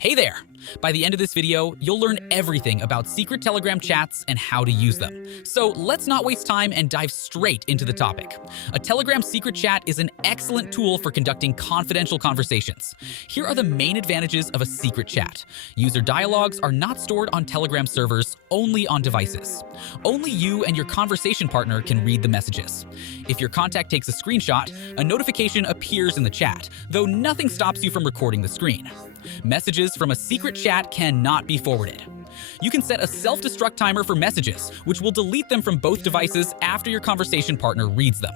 Hey there! By the end of this video, you'll learn everything about secret Telegram chats and how to use them. So let's not waste time and dive straight into the topic. A Telegram secret chat is an excellent tool for conducting confidential conversations. Here are the main advantages of a secret chat. User dialogues are not stored on Telegram servers, only on devices. Only you and your conversation partner can read the messages. If your contact takes a screenshot, a notification appears in the chat, though nothing stops you from recording the screen. Messages from a secret chat cannot be forwarded. You can set a self-destruct timer for messages, which will delete them from both devices after your conversation partner reads them.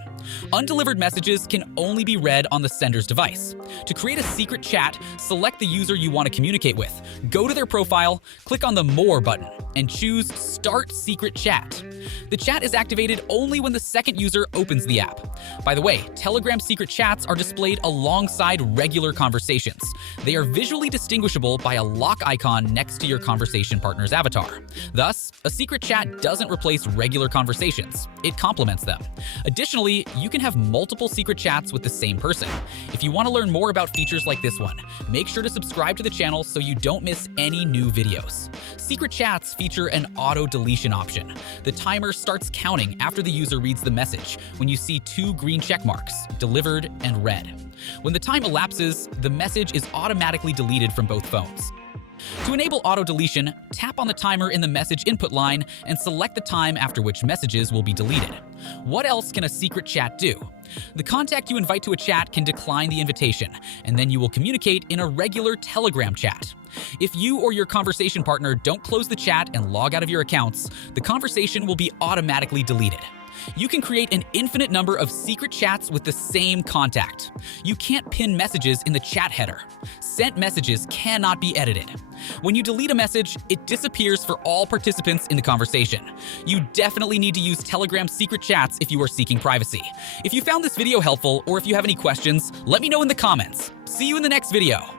Undelivered messages can only be read on the sender's device. To create a secret chat, select the user you want to communicate with, go to their profile, click on the More button, and choose Start Secret Chat. The chat is activated only when the second user opens the app. By the way, Telegram secret chats are displayed alongside regular conversations. They are visually distinguishable by a lock icon next to your conversation partner's avatar. Thus, a secret chat doesn't replace regular conversations. It complements them. Additionally, you can have multiple secret chats with the same person. If you want to learn more about features like this one, make sure to subscribe to the channel so you don't miss any new videos. Secret chats feature an auto-deletion option. The timer starts counting after the user reads the message when you see two green check marks, delivered and read. When the time elapses, the message is automatically deleted from both phones. To enable auto-deletion, tap on the timer in the message input line and select the time after which messages will be deleted. What else can a secret chat do? The contact you invite to a chat can decline the invitation, and then you will communicate in a regular Telegram chat. If you or your conversation partner don't close the chat and log out of your accounts, the conversation will be automatically deleted. You can create an infinite number of secret chats with the same contact. You can't pin messages in the chat header. Sent messages cannot be edited. When you delete a message, it disappears for all participants in the conversation. You definitely need to use Telegram secret chats if you are seeking privacy. If you found this video helpful or if you have any questions, let me know in the comments. See you in the next video.